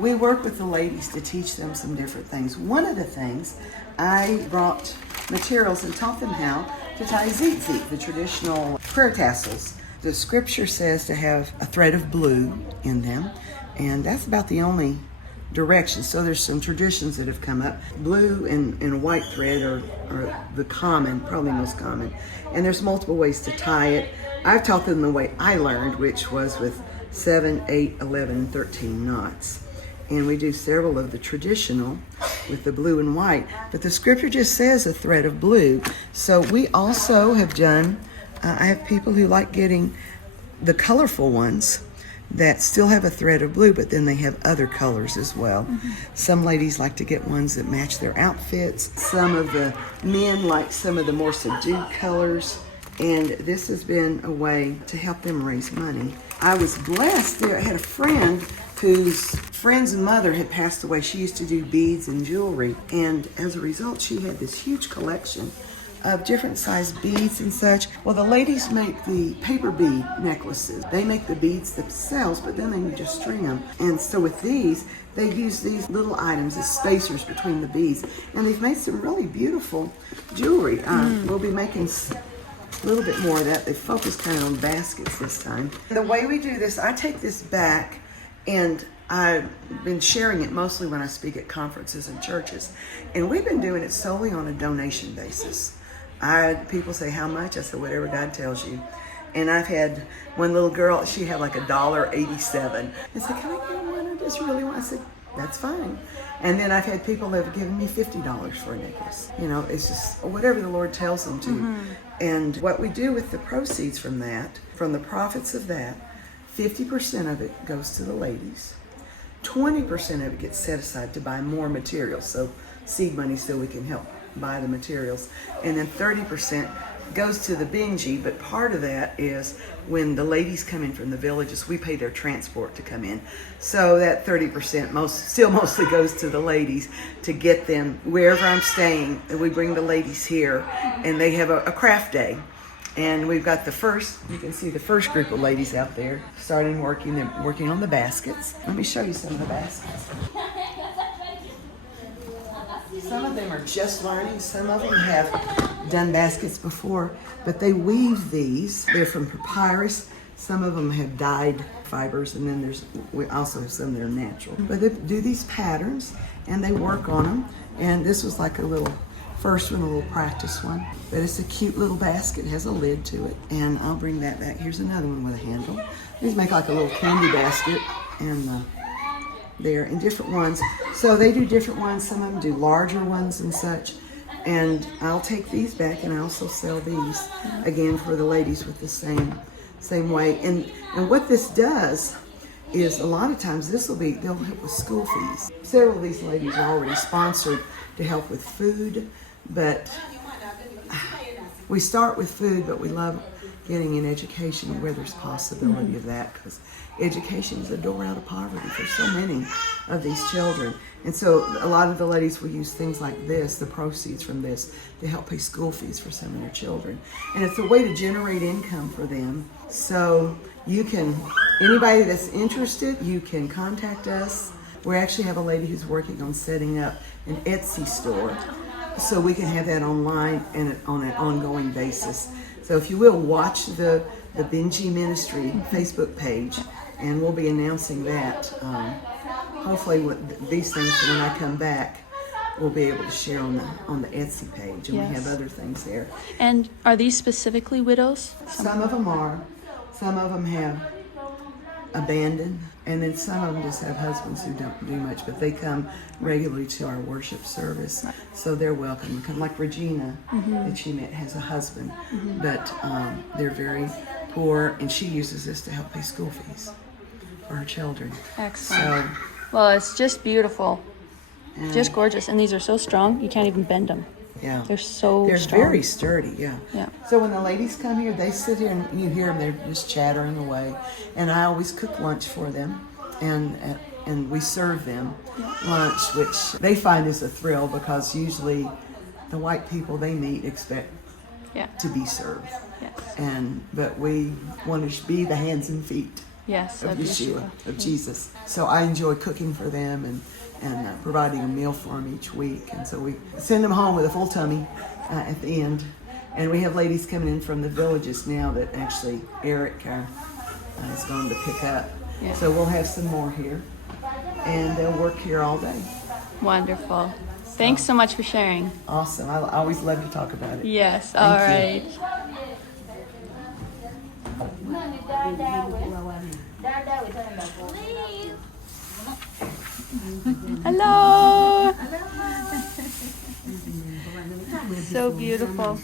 we work with the ladies to teach them some different things. One of the things, I brought materials and taught them how to tie tzitzit, the traditional prayer tassels. The scripture says to have a thread of blue in them, and that's about the only direction. So there's some traditions that have come up. Blue and white thread are the common, probably most common. And there's multiple ways to tie it. I've taught them the way I learned, which was with 7, 8, 11, and 13 knots. And we do several of the traditional with the blue and white. But the scripture just says a thread of blue. So we also have done, I have people who like getting the colorful ones that still have a thread of blue, but then they have other colors as well. Some ladies like to get ones that match their outfits. Some of the men like some of the more subdued colors. And this has been a way to help them raise money. I was blessed there. I had a friend whose friend's mother had passed away. She used to do beads and jewelry. And as a result, she had this huge collection of different size beads and such. Well, the ladies make the paper bead necklaces. They make the beads themselves, but then they just string them. And so with these, they use these little items as spacers between the beads. And they've made some really beautiful jewelry. We'll be making a little bit more of that. They focus kind of on baskets this time. The way we do this, I take this back, and I've been sharing it mostly when I speak at conferences and churches. And we've been doing it solely on a donation basis. People say, how much? I said, whatever God tells you. And I've had one little girl, she had like $1.87. I said, can I get one? I just really want. I said, that's fine. And then I've had people that have given me $50 for a necklace. You know, it's just whatever the Lord tells them to. And what we do with the proceeds from that, from the profits of that, 50% of it goes to the ladies. 20% of it gets set aside to buy more materials, so seed money so we can help buy the materials. And then 30% goes to the Benji, but part of that is when the ladies come in from the villages, we pay their transport to come in. So that 30% mostly goes to the ladies to get them wherever I'm staying. We bring the ladies here, and they have a craft day. And we've got you can see the first group of ladies out there starting working on the baskets. Let me show you some of the baskets. Some of them are just learning. Some of them have done baskets before, but they weave these. They're from papyrus. Some of them have dyed fibers, and then we also have some that are natural. But they do these patterns, and they work on them. And this was like a little first one, a little practice one. But it's a cute little basket. It has a lid to it. And I'll bring that back. Here's another one with a handle. These make like a little candy basket. And they're in different ones. So they do different ones. Some of them do larger ones and such. And I'll take these back, and I also sell these again for the ladies with the same way. And what this does is a lot of times they'll help with school fees. Several of these ladies are already sponsored to help with food, but we start with food, but we love getting an education where there's possibility of that, because education is a door out of poverty for so many of these children. And so a lot of the ladies will use things like this, the proceeds from this, to help pay school fees for some of their children. And it's a way to generate income for them. So anybody that's interested, you can contact us. We actually have a lady who's working on setting up an Etsy store, so we can have that online and on an ongoing basis. So if you will, watch the Benji Ministry Facebook page, and we'll be announcing that. Hopefully with these things, when I come back, we'll be able to share on the Etsy page, and we have other things there. And are these specifically widows? Some of them are. Some of them have abandoned, and then some of them just have husbands who don't do much, but they come regularly to our worship service, so they're welcome. Like Regina, that she met, has a husband, but they're very poor, and she uses this to help pay school fees for her children. Excellent. Well, it's just beautiful, just gorgeous, and these are so strong you can't even bend them. Yeah, they're strong. Very sturdy. Yeah. Yeah. So when the ladies come here, they sit here and you hear them. They're just chattering away, and I always cook lunch for them, and we serve them lunch, which they find is a thrill, because usually the white people they meet expect to be served. Yes. But we want to be the hands and feet Yes, of of Yeshua, Yeshua. of Jesus. So I enjoy cooking for them and providing a meal for them each week. And so we send them home with a full tummy at the end. And we have ladies coming in from the villages now that actually Eric is going to pick up. Yeah. So we'll have some more here. And they'll work here all day. Wonderful. Thanks so much for sharing. Awesome. I always love to talk about it. Yes, all Thank right. Hello. So beautiful.